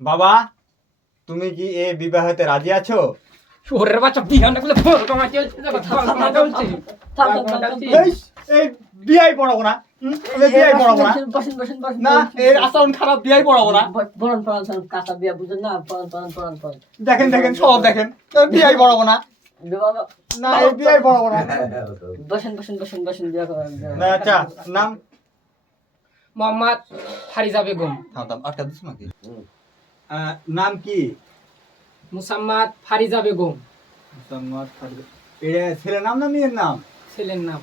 বাবা, তুমি কি এ বিবাহতে রাজি আছো? শহরের বাচ্চা বিহানটা গুলো ফোর কমা চলছে তো কথা চলছে। এই বিয়াই পড়াবো না, আমি বিয়াই পড়াবো না। বসেন বসেন বসেন না, এর আচরণ খারাপ, বিয়াই পড়াবো না। পড়ান পড়ান পড়ান কাঁচা বিয়া বুঝেন না পড়ান দেখেন দেখেন সব দেখেন, বিয়াই পড়াবো না। না, এই বিয়াই পড়াবো না। বসেন বিয়া করেন না, আচ্ছা, নাম? মোহাম্মদ ফারিজা বেগম। আটটা দিস নাকি? নাম কি? মুসাম্মদ ফারিজা বেগম। এটা ছেলের নাম না মেয়ের নাম? ছেলের নাম।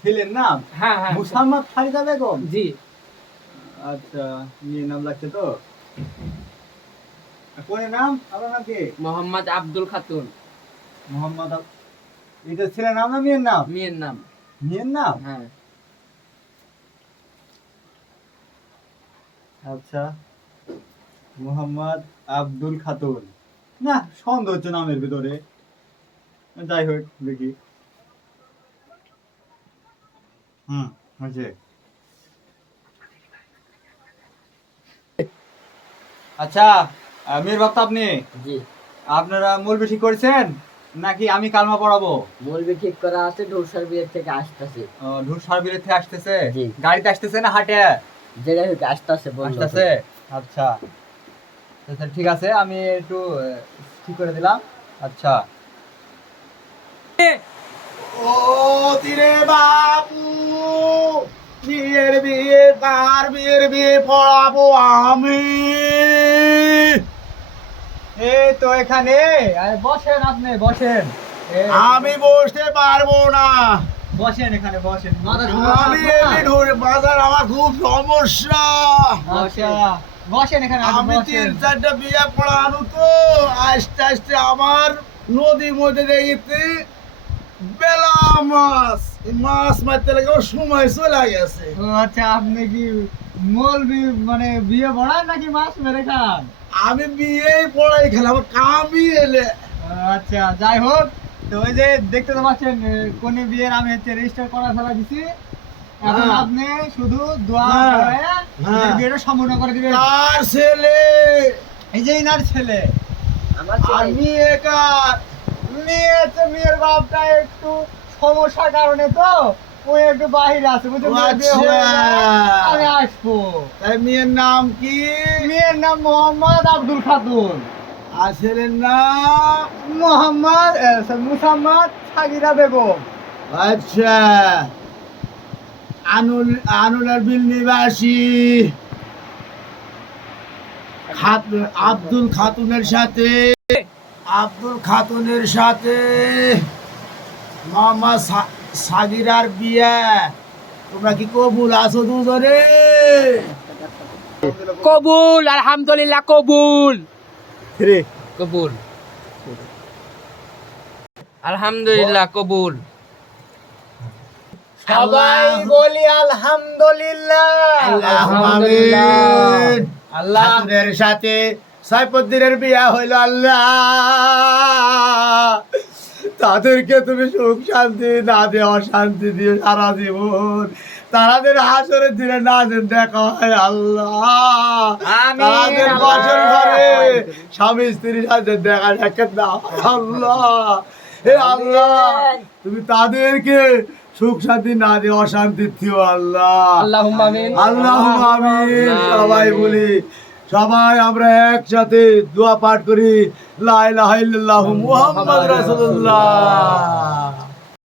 ছেলের নাম? হ্যাঁ হ্যাঁ মুসাম্মদ ফারিদা বেগম। জি। আচ্ছা, মেয়ের নাম লাগছে তো? কোন নাম? আপনার নাম কি? মোহাম্মদ আব্দুল খাতুন। মোহাম্মদ এটা ছেলের নাম না মেয়ের নাম? মেয়ের নাম। মেয়ের নাম? হ্যাঁ। আচ্ছা, মোহাম্মদ আব্দুল খাতুন। না, সন্দেহ হচ্ছে নামের ভিতরে। যাই হোক, দেখি। হয়েছে। আচ্ছা, মেয়ের বাপ তো আপনি? জি। আপনারা মৌলবি ঠিক করেছেন নাকি আমি কালমা পড়াবো? মৌলবি ঠিক করা আছে, ঢোলসার বিয়ের থেকে আসতেছে। ঢুর সার্বিলের থেকে আসতেছে? জি। গাড়িতে আসতেছে না হাটে? যেটা হোক আসতেছে আসতেছে। আচ্ছা আচ্ছা, ঠিক আছে, আমি একটু ঠিক করে দিলাম। আচ্ছা। ও তিরে বাবু, বিয়ের বিয়ে, কার বিয়ের বিয়ে পড়াবো আমি? এই তো এখানে, বসেন, আপনি বসেন। আমি বসতে পারবো না। বসেন এখানে, বসেন। আমি এমনি বাজার আমার খুব সমস্যা। আচ্ছা, বসেন এখানে, আমি বসেন। 3-4টা বিয়ে পড়ানো তো, আস্তে আস্তে আমার নদীর মধ্যে দেখতে বেলা মাছ, এই মাছ মারতে লাগে ওর সময় চলে গেছে। ও আচ্ছা, আপনি কি মৌলবি মানে বিয়ে পড়ান নাকি মাছ মেরে খান? আমি বিয়েই পড়াই খেলাম, কামই এলে। আচ্ছা, যাই হোক, তো ওই যে দেখতে তো পাচ্ছেন কোন বিয়ের আমি হচ্ছে রেজিস্টার করা ফেলা দিছি। এখন হ্যাঁ। আপনি শুধু দোয়া হ্যাঁ। করে হ্যাঁ। বিয়েটা সম্পূর্ণ করে দিবেন। কার ছেলে? এই যে ইনার ছেলে। আমার আর মেয়ে কার? মেয়ের বাপটা একটু সমস্যার কারণে তো ওই একটু বাহিরে আছে, বুঝতে আমি আসবো। তাই মেয়ের নাম কি? মেয়ের নাম মোহাম্মদ আব্দুল খাতুন। আর ছেলের নাম? মোহাম্মদ মুসাম্মদ সাগিরা বেগম। আচ্ছা, আনুলার বিল নিবাসী আব্দুল খাতুনের সাথে মোহাম্মদ সাগিরার বিয়ে। তোমরা কি কবুল আছো দুজনে? কবুল, আলহামদুলিল্লাহ কবুল। কবুল, আলহামদুলিল্লাহ কবুল। সবাই বলি আলহামদুলিল্লাহ। আমিন। আল্লাহ খাতুনের সাথে সাইফুদ্দিনের বিয়ে হইল। আল্লাহ তাদেরকে তুমি সুখ শান্তি না দিয়ে অশান্তি দিয়ে সারা জীবন তাদের হাসরের দিনে না যেন দেখা হয়। আল্লাহ তাদের বছর ঘরে স্বামী স্ত্রীর সাথে দেখা সাক্ষাৎ না হয়। আল্লাহ, হে আল্লাহ, তুমি তাদেরকে সুখ শান্তি না দিয়ে অশান্তি দিও। আল্লাহ, আল্লাহুম্মা আমিন। আল্লাহুম্মা আমিন। সবাই বলি, সবাই আমরা একসাথে দোয়া পাঠ করি, লা ইলাহা ইল্লাল্লাহু মুহাম্মাদুর রাসূলুল্লাহ।